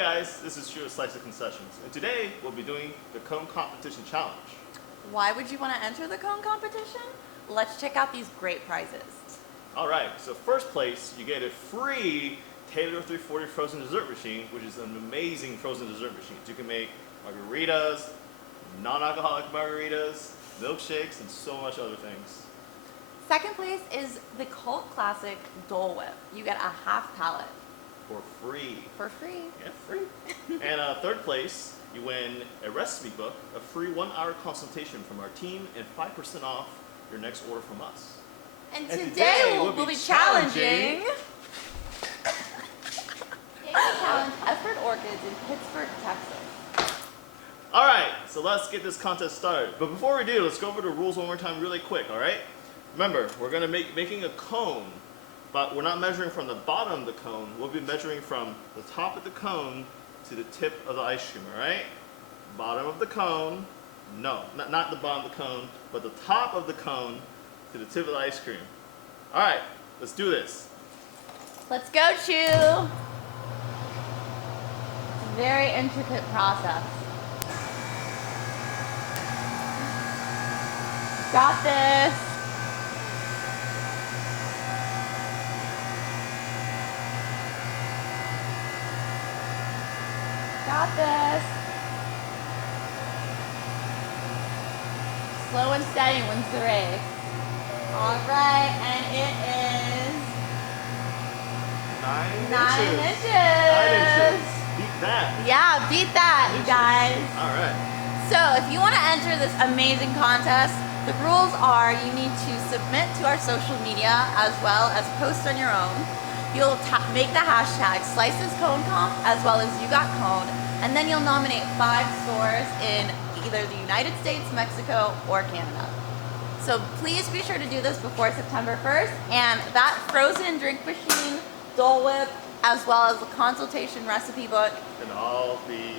guys, this is Stuart Slice of Concessions, and today we'll be doing the Cone Competition Challenge. Why would you want to enter the cone competition? Let's check out these great prizes. Alright, so first place, you get a free Taylor 340 frozen dessert machine, which is an amazing frozen dessert machine. You can make margaritas, non-alcoholic margaritas, milkshakes, and so much other things. Second place is the cult classic Dole Whip. You get a half pallet. For free. For free. Yeah, free. And third place, you win a recipe book, a free 1-hour consultation from our team, and 5% off your next order from us. And today we'll be challenging Efurd orchids in Pittsburgh, Texas. Alright, so let's get this contest started. But before we do, let's go over the rules one more time really quick, alright? Remember, we're going to making a cone, but we're not measuring from the bottom of the cone. We'll be measuring from the top of the cone to the tip of the ice cream, alright? Bottom of the cone, no, not the bottom of the cone, but the top of the cone to the tip of the ice cream. Alright, let's do this. Let's go, Chew! It's a very intricate process. Got this! Got this! Slow and steady wins the race. Alright, and it is 9 inches. 9 9 inches. Beat that. Yeah, beat that, you guys. Alright. So if you want to enter this amazing contest, the rules are you need to submit to our social media as well as post on your own. You'll make the hashtag SlicesConeComp as well as You Got Coned, and then you'll nominate 5 stores in either the United States, Mexico, or Canada. So please be sure to do this before September 1st, and that frozen drink machine, Dole Whip, as well as the consultation recipe book Can all be